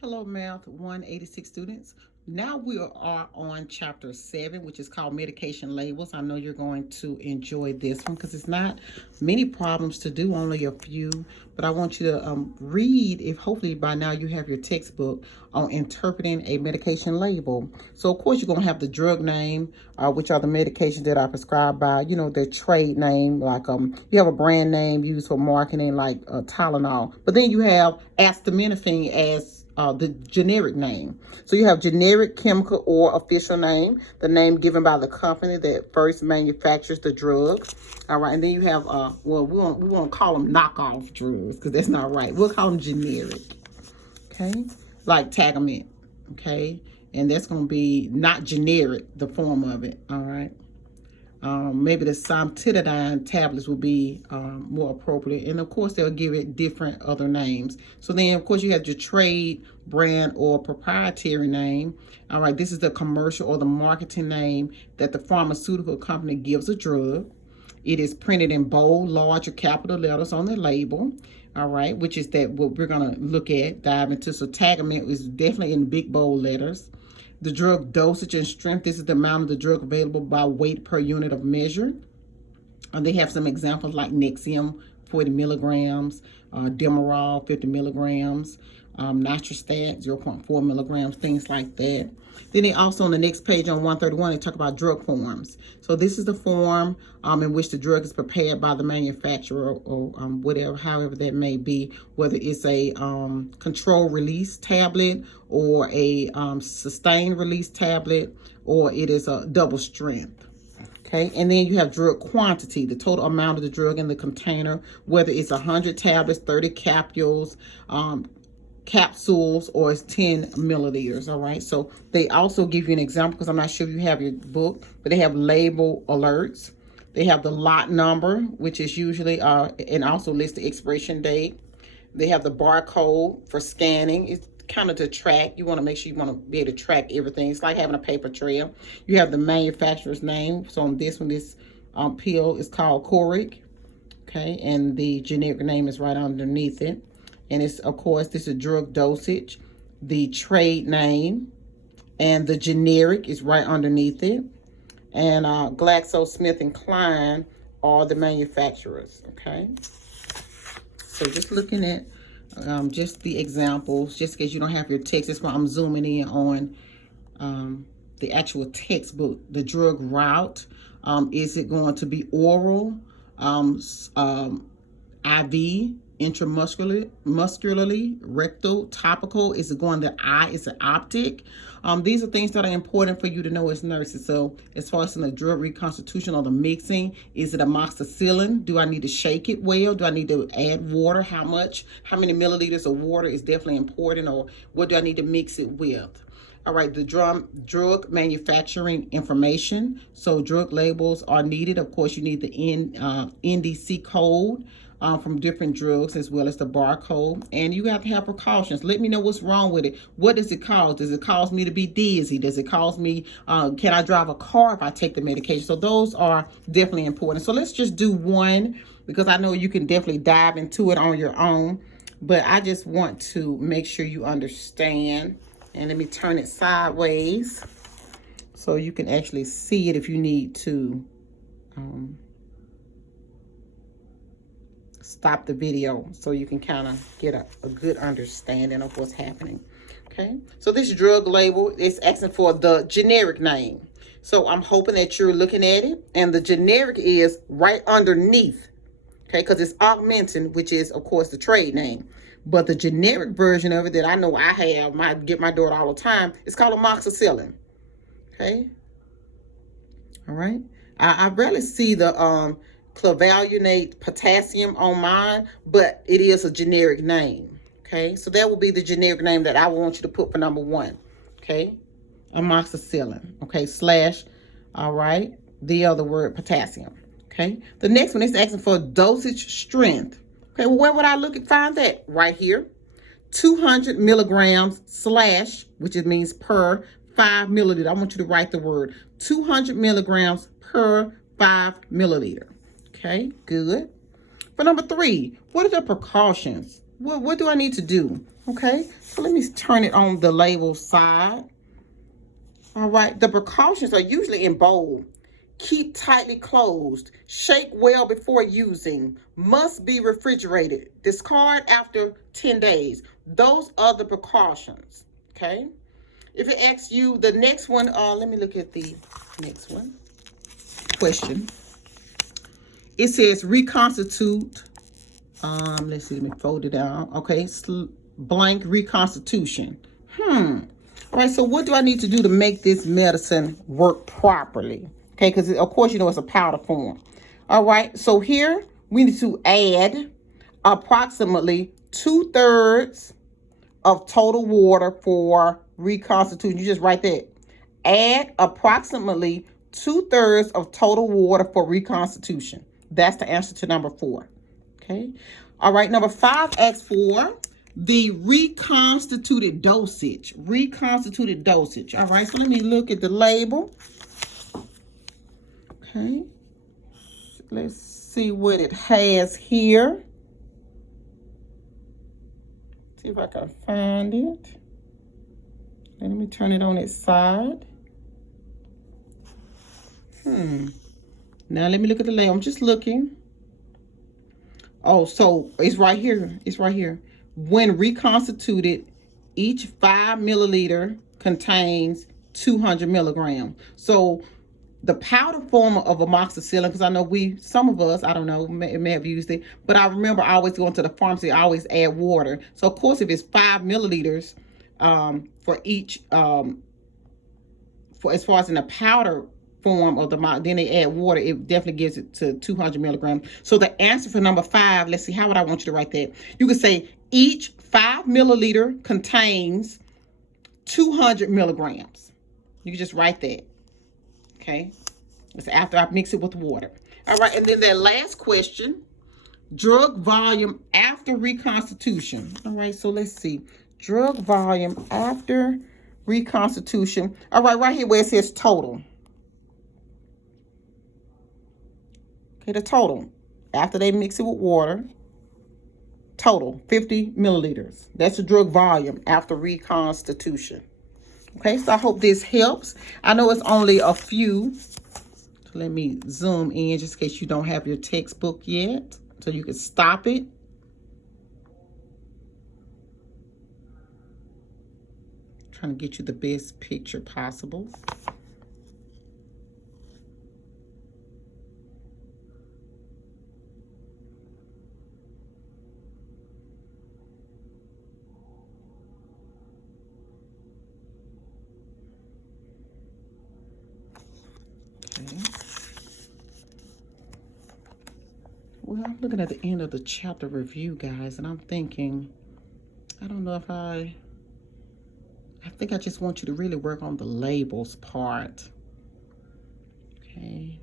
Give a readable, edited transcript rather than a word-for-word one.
Hello, Math 186 students. Now we are on chapter 7, which is called medication labels. I know you're going to enjoy this one because it's not many problems to do, only a few. But I want you to read, if hopefully by now you have your textbook on interpreting a medication label. So, of course, you're going to have the drug name, which are the medications that are prescribed by, their trade name. Like you have a brand name used for marketing like Tylenol. But then you have acetaminophen as the generic name. So you have generic, chemical, or official name, the name given by the company that first manufactures the drug. All right, and then you have, we won't call them knockoff drugs because that's not right. We'll call them generic, okay? Like Tagamet, okay? And that's going to be not generic, the form of it, all right? Maybe the Somtidine tablets will be more appropriate. And of course, they'll give it different other names. So then, of course, you have your trade, brand, or proprietary name. All right, this is the commercial or the marketing name that the pharmaceutical company gives a drug. It is printed in bold, large, or capital letters on the label. All right, which is that what we're going to look at, dive into. So Tagamet is definitely in big, bold letters. The drug dosage and strength, this is the amount of the drug available by weight per unit of measure. They have some examples like Nexium, 40 milligrams, Demerol, 50 milligrams, Nitristat, 0.4 milligrams, things like that. Then they also, on the next page on 131, they talk about drug forms. So this is the form in which the drug is prepared by the manufacturer or whatever, however that may be, whether it's a controlled release tablet or a sustained release tablet, or it is a double strength. Okay, and then you have drug quantity, the total amount of the drug in the container, whether it's 100 tablets, 30 capsules, or it's 10 milliliters. All right, so they also give you an example because I'm not sure if you have your book, but they have label alerts. They have the lot number, which is usually, and also lists the expiration date. They have the barcode for scanning. It's kind of to track. You want to make sure you want to be able to track everything. It's like having a paper trail. You have the manufacturer's name. So on this one, this pill is called Coric. Okay, and the generic name is right underneath it. And it's, of course, this is drug dosage, the trade name, and the generic is right underneath it. And GlaxoSmithKline are the manufacturers, okay? So just looking at just the examples, just in case you don't have your text, that's why I'm zooming in on the actual textbook. The drug route, is it going to be oral, IV, intramuscularly, rectal, topical? Is it going to eye? Is it optic? These are things that are important for you to know as nurses. So as far as in the drug reconstitution or the mixing, is it amoxicillin? Do I need to shake it well? Do I need to add water? How much? How many milliliters of water is definitely important, or what do I need to mix it with? All right, the drug manufacturing information. So drug labels are needed. Of course, you need the NDC code from different drugs, as well as the barcode. And you have to have precautions. Let me know what's wrong with it. What does it cause? Does it cause me to be dizzy? Does it cause me, can I drive a car if I take the medication? So those are definitely important. So let's just do one, because I know you can definitely dive into it on your own. But I just want to make sure you understand. And let me turn it sideways so you can actually see it if you need to stop the video so you can kind of get a good understanding of what's happening. Okay, so this drug label is asking for the generic name. So I'm hoping that you're looking at it, and the generic is right underneath, okay, because it's Augmentin, which is, of course, the trade name. But the generic version of it that I know I have, I get my daughter all the time, it's called amoxicillin. Okay. All right. I rarely see the clavulanic potassium on mine, but it is a generic name. Okay. So that will be the generic name that I want you to put for number 1. Okay. Amoxicillin. Okay. / all right, the other word, potassium. Okay. The next one is asking for dosage strength. Okay, well, where would I find that? Right here. 200 milligrams / which it means per 5 milliliter. I want you to write the word 200 milligrams per 5 milliliter. Okay, good. For number 3, what are the precautions? What do I need to do? Okay, so let me turn it on the label side. All right, the precautions are usually in bold. Keep tightly closed. Shake well before using. Must be refrigerated. Discard after 10 days. Those are the precautions. Okay. If it asks you the next one, let me look at the next one. Question. It says reconstitute. Let's see, let me fold it down. Okay. Blank reconstitution. All right, so what do I need to do to make this medicine work properly? Okay, because of course, you know, it's a powder form. All right, so here we need to add approximately 2/3 of total water for reconstitution. You just write that. Add approximately 2/3 of total water for reconstitution. That's the answer to number 4. Okay. All right, number 5 asks for the reconstituted dosage. Reconstituted dosage. All right, so let me look at the label. Okay. Let's see what it has here. See if I can find it. Let me turn it on its side. Now let me look at the label. I'm just looking. Oh, so it's right here. It's right here. When reconstituted, each 5 milliliter contains 200 milligrams. So the powder form of amoxicillin, because I know some of us, I don't know, may have used it, but I remember always going to the pharmacy, I always add water. So of course, if it's 5 milliliters for each, for as far as in the powder form of the then they add water, it definitely gives it to 200 milligrams. So the answer for number 5, let's see, how would I want you to write that? You could say each 5 milliliter contains 200 milligrams. You can just write that. Okay, it's after I mix it with water. All right, and then that last question, drug volume after reconstitution. All right, so let's see, drug volume after reconstitution. All right, right here where it says total. Okay, the total after they mix it with water, total 50 milliliters. That's the drug volume after reconstitution. Okay, so I hope this helps. I know it's only a few. So let me zoom in just in case you don't have your textbook yet, so you can stop it. Trying to get you the best picture possible. Well, I'm looking at the end of the chapter review, guys, and I'm thinking, I don't know if I think I just want you to really work on the labels part. Okay.